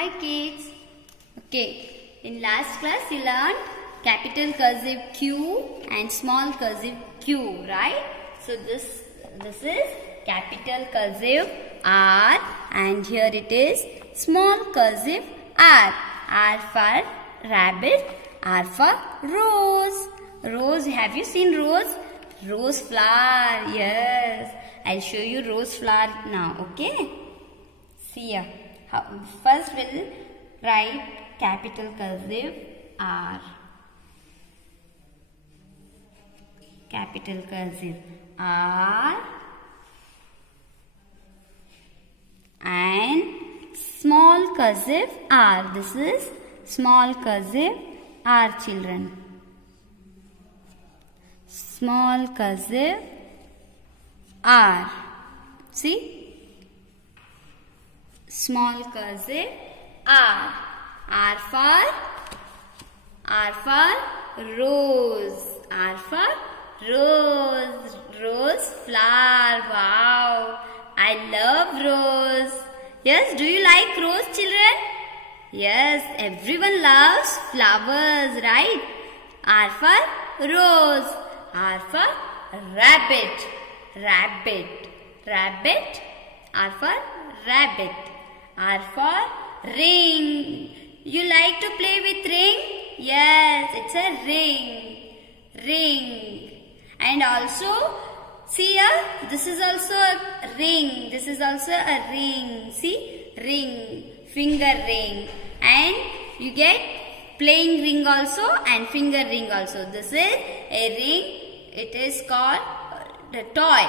Hi kids. Okay, in last class you learned capital cursive Q and small cursive Q, right? So this is capital cursive R and here it is small cursive R. R for rabbit, R for rose. Rose, have you seen rose? Rose flower, yes. I'll show you rose flower now, okay? See here. First we'll write capital cursive R. Capital cursive R and small cursive R. This is small cursive R, children. Small cursive R. See? Small cursive R. R for rose. R for rose. Rose flower. Wow. I love rose. Yes, do you like rose, children? Yes, everyone loves flowers, right? R for rose. R for rabbit. Rabbit. Rabbit. R for rabbit. R for ring. You like to play with ring? Yes, it's a ring. Ring. And also, see here, this is also a ring. This is also a ring. See? Ring. Finger ring. And you get playing ring also and finger ring also. This is a ring. It is called the toy.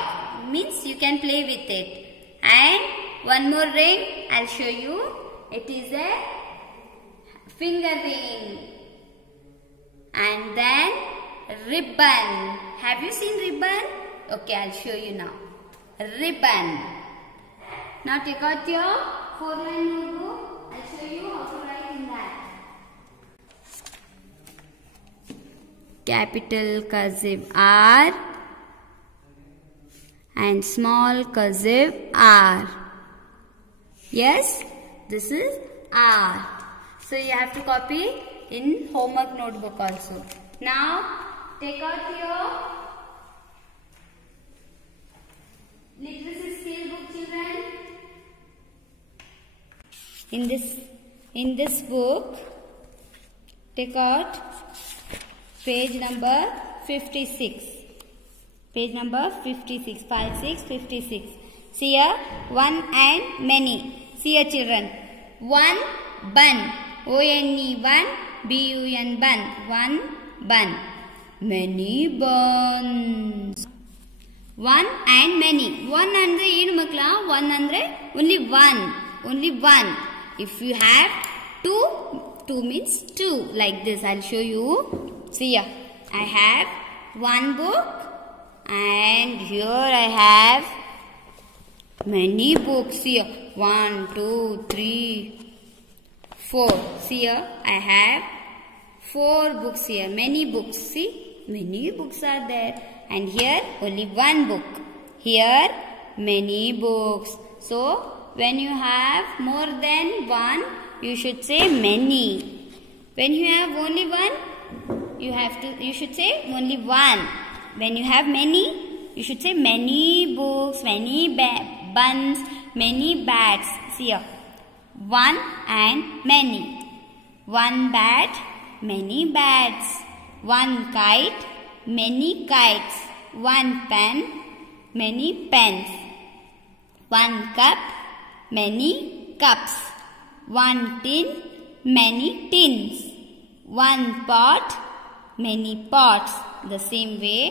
Means you can play with it. And one more ring, I'll show you. It is a finger ring. And then ribbon. Have you seen ribbon? Okay, I'll show you now. Ribbon. Now take out your 4-line notebook. I'll show you how to write in that. Capital cursive R and small cursive R. Yes, this is R. So you have to copy in homework notebook also. Now take out your literacy skill book, children. In this book, take out page number 56. Page number 56. 56. See here, one and many. See here, children. One bun. O-N-E, one. B-U-N, bun. One bun. Many buns. One and many. One andre ಏನು ಮಕ್ಕಳ? One andre only one. Only one. If you have two, two means two. Like this, I'll show you. See here. I have one book and here I have many books here. 1, 2, 3, 4. See here, I have 4 books here. Many books. See, many books are there. And here only one book. Here many books. So when you have more than one, you should say many. When you have only one, you should say only one. When you have many, you should say many books, many buns, many bats. See here. One and many. One bat, many bats. One kite, many kites. One pen, many pens. One cup, many cups. One tin, many tins. One pot, many pots. The same way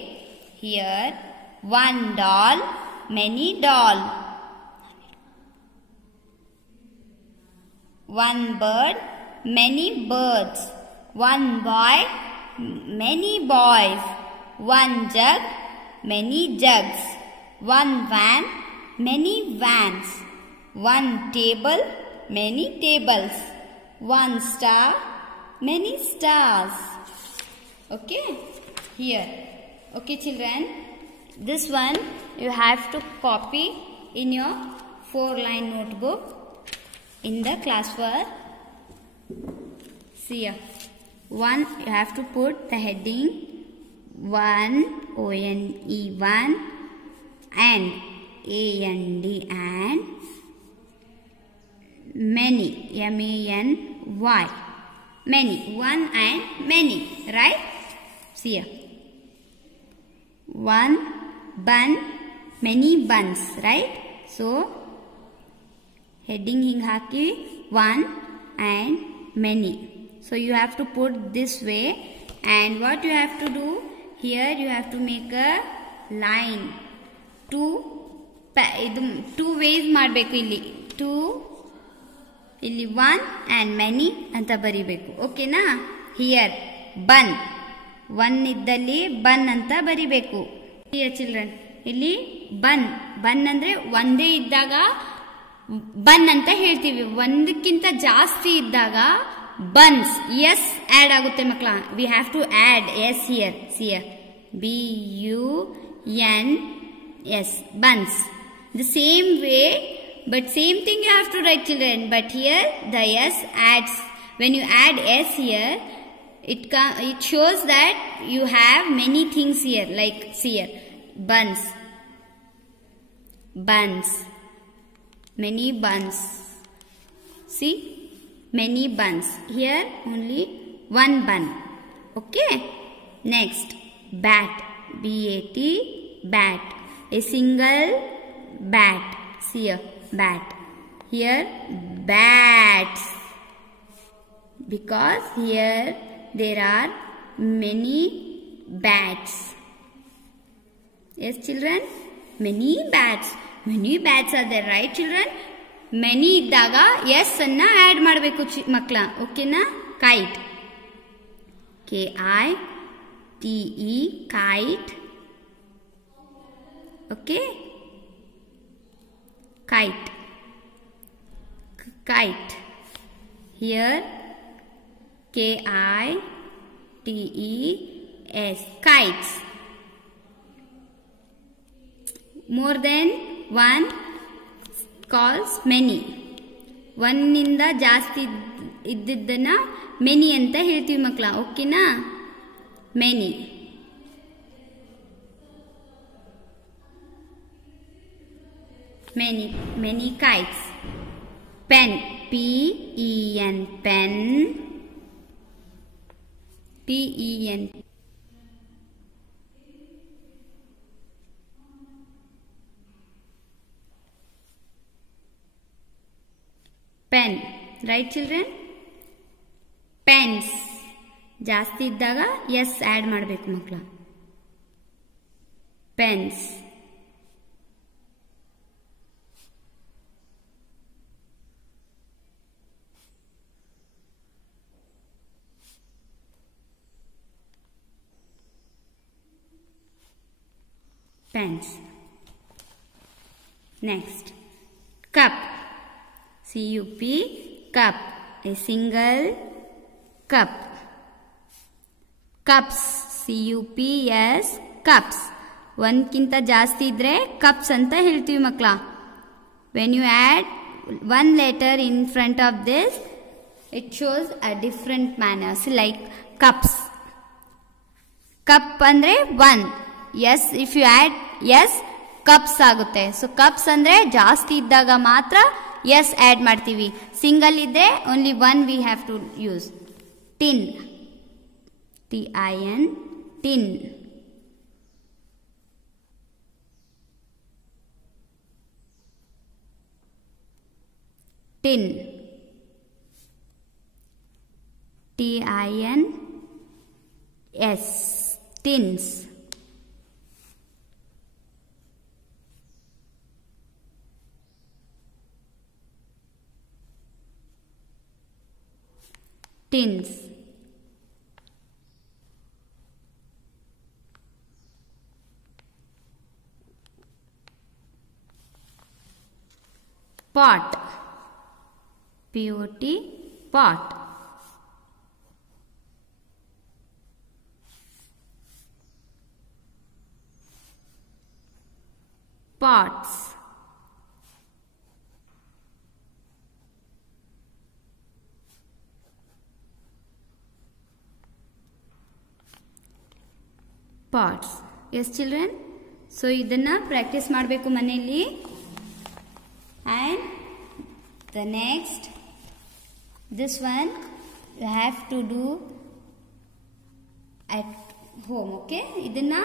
here. One doll, many dolls. One bird, many birds. One boy, many boys. One jug, many jugs. One van, many vans. One table, many tables. One star, many stars. Okay, here. Okay, children, this one you have to copy in your 4-line notebook in the classwork See here. One, you have to put the heading one, O-N-E, one, and A-N-D, and many, M-A-N-Y, many, one and many, right? See here. One bun, many buns, right? So, heading hing haki, one and many. So, you have to put this way, and what you have to do, here you have to make a line. Two ways ಮಾಡಬೇಕು ಇಲ್ಲಿ. ಇಲ್ಲಿ one and many ಅಂತ ಬರಿಬೇಕು. ಓಕೆನಾ? Here bun, one ಇದ್ದಲ್ಲಿ bun ಅಂತ ಬರಿಬೇಕು. Here children, ಇಲ್ಲಿ bun ಅಂದ್ರೆ ಒಂದೇ ಇದ್ದಾಗ ಬನ್ ಅಂತ ಹೇಳ್ತೀವಿ. ಒಂದಕ್ಕಿಂತ ಜಾಸ್ತಿ ಇದ್ದಾಗ ಬನ್ಸ್, ಎಸ್ ಆಡ್ ಆಗುತ್ತೆ ಮಕ್ಕಳ. We have to add S here. ಸಿಯರ್ BUNS, buns. The same way, but same thing you have to write children. But here the S adds. When you add S here, it shows that you have many things here. Like see here, buns, many buns. See, many buns. Here only one bun. Okay. Next, bat, BAT, bat. A single bat. See here, bat. Here bats, because here there are many bats. Yes children, many bats are there, right children? Many ಇದ್ದಾಗ yes ಅನ್ನ add ಮಾಡಬೇಕು ಮಕ್ಕಳ. ಓಕೆನಾ? Kite, KITE, kite. Okay, kite. Here KITES, kites. More than one calls many. one ಇಂದ ಜಾಸ್ತಿ ಇದ್ದದ್ದನ್ನ many ಅಂತ ಹೇಳ್ತೀವಿ ಮಕ್ಕಳ. ಓಕೆನಾ? many. Many kites. Pen, PEN, pen, PEN. Pen, right children? Pens. ಜಾಸ್ತಿ ಇದ್ದಾಗ ಎಸ್ ಆಡ್ ಮಾಡಬೇಕು ಮಕ್ಕಳ. Pens. Pens. Next, cup, CUP, cup, a single cup. Cups, CUPS, cups. ಒಂದಕ್ಕಿಂತ ಜಾಸ್ತಿ ಇದ್ರೆ ಕಪ್ಸ್ ಅಂತ ಹೇಳ್ತೀವಿ ಮಕ್ಕಳ. When you add one letter in front of this, it shows a different manners, like cups. Cup ಅಂದ್ರೆ one. Yes, if you add yes, cups ಆಗುತ್ತೆ. So cups ಅಂದ್ರೆ ಜಾಸ್ತಿ ಇದ್ದಾಗ ಮಾತ್ರ yes add ಮಾಡ್ತೀವಿ. ಸಿಂಗಲ್ ಇದ್ರೆ only one we have to use. Tin, TIN, tin. Tin, TINS, tins. Tins. Pot, POT, pot. Pots, pots. Yes children? So ಇದನ್ನ practice ಮಾಡಬೇಕು ಮನೆಯಲ್ಲಿ. And the next this one you have to do at home. Okay, ಇದನ್ನ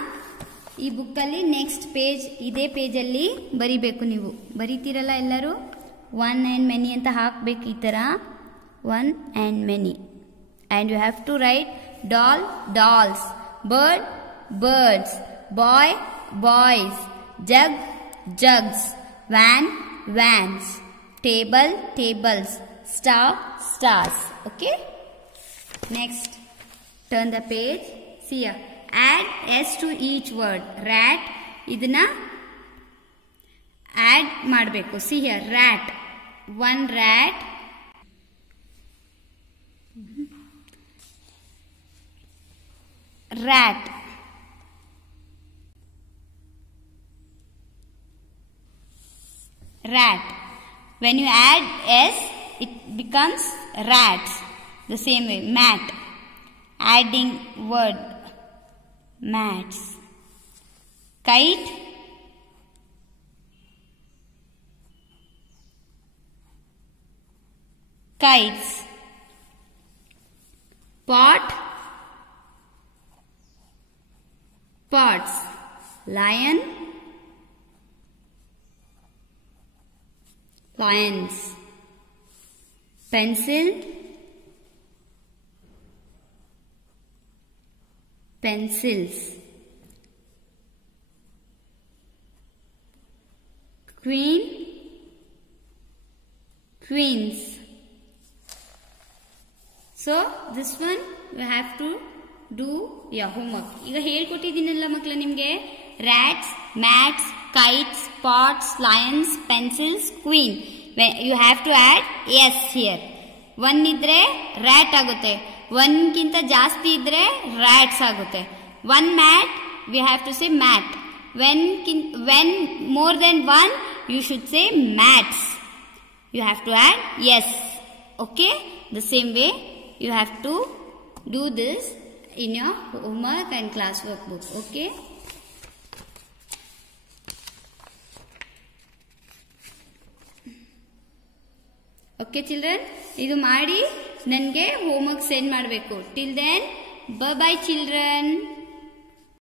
ಈ ಬುಕ್ಕಲ್ಲಿ next page, ಇದೇ ಪೇಜಲ್ಲಿ ಬರಿಬೇಕು. ನೀವು ಬರಿತೀರಲ್ಲ ಎಲ್ಲರೂ, ಒನ್ ಆ್ಯಂಡ್ ಮೆನಿ ಅಂತ ಹಾಕಬೇಕು. ಈ ಥರ one and many. And you have to write doll dolls, bird birds, boy boys, jug jugs, van vans, table tables, star stars. Okay, next turn the page. See here, add s to each word. rat, idna add ಮಾಡಬೇಕು. See here, rat, one rat, rat, rat. When you add s, it becomes rats. The same way, mat, adding word, mats. Kite, kites. Pot, pots. Lion, lions. Pencil, pencils. Queen, queens. So this one you have to do your homework. ಈಗ ಹೇಳ್ಕೊಟ್ಟಿದ್ದೀನಲ್ಲ ಮಕ್ಕಳ ನಿಮಗೆ, rats, mats, kites, pots, lions, pencils, queen. You have to add s here. One ಇದ್ರೆ rat ಆಗುತ್ತೆ, ಒನ್ಗಿಂತ ಜಾಸ್ತಿ ಇದ್ರೆ rats ಆಗುತ್ತೆ. One mat, we have to say mat. When more than one, you should say mats. You have to add yes. Okay, the same way you have to do this in your homework and classwork book. Okay, okay children, idu ಮಾಡಿ ನನಗೆ homework send ಮಾಡಬೇಕು. Till then, bye bye children.